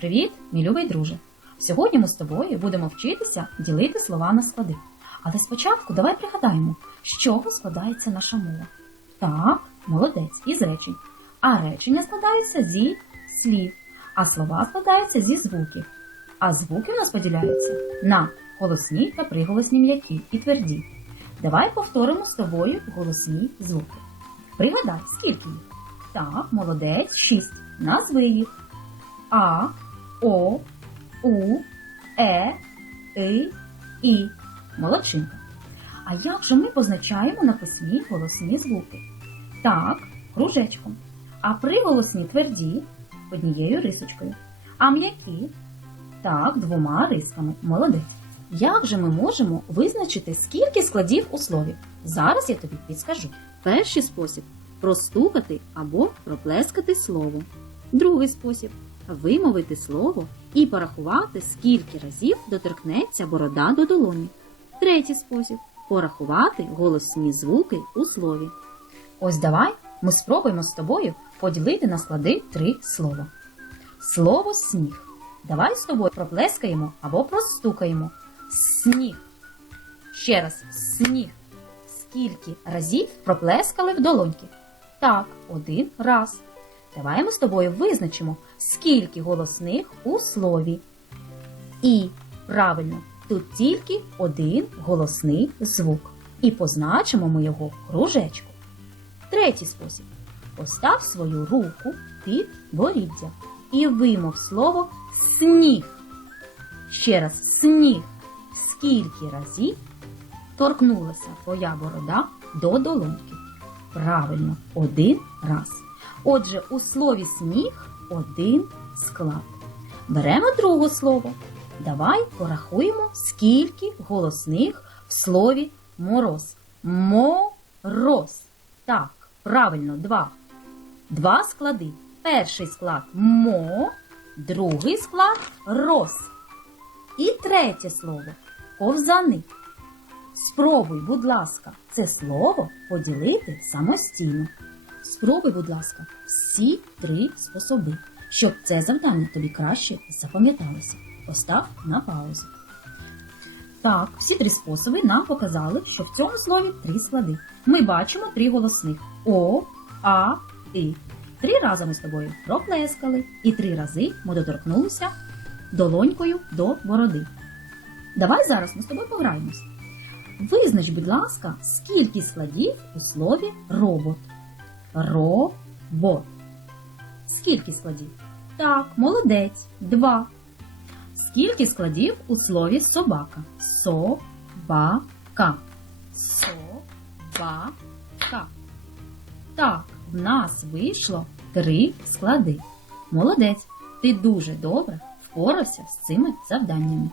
Привіт, мій любий друже! Сьогодні ми з тобою будемо вчитися ділити слова на склади. Але спочатку давай пригадаємо, з чого складається наша мова. Так, молодець, із речень. А речення складаються зі слів, а слова складаються зі звуків. А звуки у нас поділяються на голосні та приголосні м'які і тверді. Давай повторимо з тобою голосні звуки. Пригадай, скільки їх? Так, молодець, шість. Назви їх. А, О, У, Е, И, І. Молодчинка. А як же ми позначаємо на письмі голосні звуки? Так, кружечком. А приголосні тверді однією рисочкою. А м'які? Так, двома рисками. Молодець. Як же ми можемо визначити, скільки складів у слові? Зараз я тобі підскажу. Перший спосіб простукати або проплескати слово. Другий спосіб вимовити слово і порахувати, скільки разів доторкнеться борода до долоні. Третій спосіб порахувати голосні звуки у слові. Ось давай ми спробуємо з тобою поділити на склади три слова. Слово сніг. Давай з тобою проплескаємо або простукаємо. Сніг. Ще раз, сніг. Скільки разів проплескали в долоньки? Так, один раз. Давай ми з тобою визначимо, скільки голосних у слові. І правильно, тут тільки один голосний звук. І позначимо ми його кружечком. Третій спосіб. Постав свою руку під боріддя і вимов слово сніг. Ще раз сніг. Скільки разів торкнулася твоя борода до долоньки? Правильно, один раз. Отже, у слові сніг один склад. Беремо друге слово. Давай порахуємо, скільки голосних в слові мороз. Мороз. Так, правильно, два. Два склади. Перший склад мо, другий склад роз. І третє слово ковзани. Спробуй, будь ласка, це слово поділити самостійно. Спробуй, будь ласка, всі три способи, щоб це завдання тобі краще запам'яталося. Постав на паузу. Так, всі три способи нам показали, що в цьому слові три склади. Ми бачимо три голосних О, А, І. Три рази ми з тобою проплескали, і три рази ми доторкнулися долонькою до бороди. Давай зараз ми з тобою пограємось. Визнач, будь ласка, скільки складів у слові робот. Робот. Скільки складів? Так, молодець. Два. Скільки складів у слові собака? Собака. Собака. Так, в нас вийшло три склади. Молодець. Ти дуже добре впорався з цими завданнями.